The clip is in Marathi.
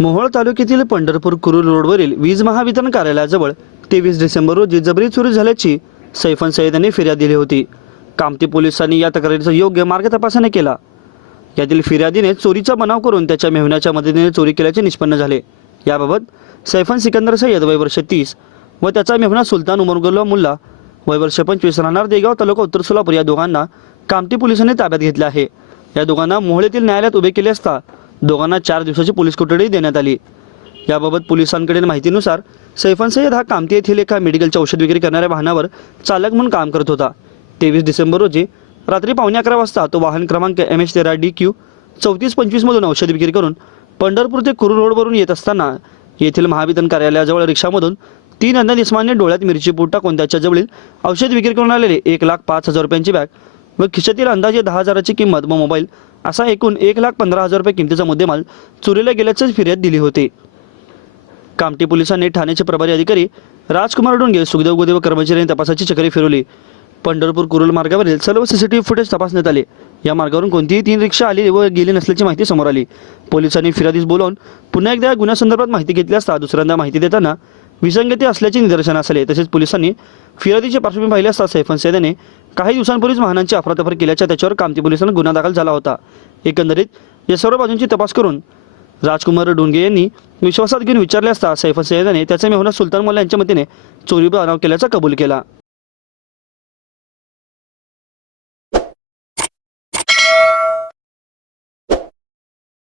मोहोळ तालुक्यातील पंढरपूर कुरूर रोडवरील वीज महावितरण कार्यालयाजवळ तेवीस डिसेंबर रोजी जबरी चोरी झाल्याची सैफन सय्यद यांनी फिर्याद दिली होती. कामती पोलिसांनी या तक्रारीचा योग्य मार्ग तपासणी केला. यातील फिर्यादीने चोरीचा बनाव करून त्याच्या मेहण्याच्या मदतीने चोरी केल्याचे निष्पन्न झाले. याबाबत सैफन सिकंदर सय्यद वय वर्ष तीस व त्याचा मेहना सुलतान उमरगुल्ला मुल्ला वय वर्ष पंचवीस राहणार देगाव तालुका उत्तर सोलापूर या दोघांना कामती पोलिसांनी ताब्यात घेतले आहे. या दोघांना मोहळेतील न्यायालयात उभे केले असता दोघांना चार दिवसाची पोलीस कोठडी देण्यात आली. याबाबत पोलिसांकडील माहितीनुसार सैफन सय्यद हा कामती येथील एका मेडिकलच्या औषध विक्री करणाऱ्या वाहनावर चालक म्हणून काम करत होता. तेवीस डिसेंबर रोजी रात्री पावणे अकरा वाजता तो वाहन क्रमांक एम एच तेरा डी क्यू चौतीस पंचवीसमधून औषध विक्री करून पंढरपूर ते कुरू रोडवरून येत असताना येथील महावितरण कार्यालयाजवळ रिक्षामधून तीन अज्ञात इस्मानने डोळ्यात मिरची पूट टाकून त्याच्याजवळील औषध विक्री करून आलेले एक लाख पाच हजार रुपयांची बॅग व खिशातील अंदाजे दहा हजाराची किंमत व मोबाईल असा एकूण एक लाख पंधरा हजार रुपये किमतीचा मुद्देमाल चोरीला गेल्याचीच फिर्याद दिली होती. कामठी पोलिसांनी ठाण्याचे प्रभारी अधिकारी राजकुमार डोंगे सुखदेव गोदे व कर्मचाऱ्यांनी तपासाची चक्री फिरवली. पंढरपूर कुरुल मार्गावरील सर्व सीसीटीव्ही फुटेज तपासण्यात आले. या मार्गावरून कोणतीही तीन रिक्षा आली व गेली नसल्याची माहिती समोर आली. पोलिसांनी फिर्यादीस बोलावून पुन्हा एकदा या गुन्ह्यासंदर्भात माहिती घेतली असता दुसऱ्यांदा माहिती देताना विसंगती असल्याचे निदर्शनास आले. तसेच पोलिसांनी फिर्यादीची पार्श्वभूमी पाहिली असता सैफन सैद काही दिवसांपूर्वीच वाहनांची अफरातफर केल्याच्या त्याच्यावर कामती पोलिसांना गुन्हा दाखल झाला होता. एकंदरीत या सर्व बाजूंची तपास करून राजकुमार डोंगे यांनी विश्वासात घेऊन विचारले असता सैफन सय्यदाने त्याचे मेहुणा सुलतान मोल्ला यांच्या मतीने चोरी बनाव केल्याचा कबूल केला.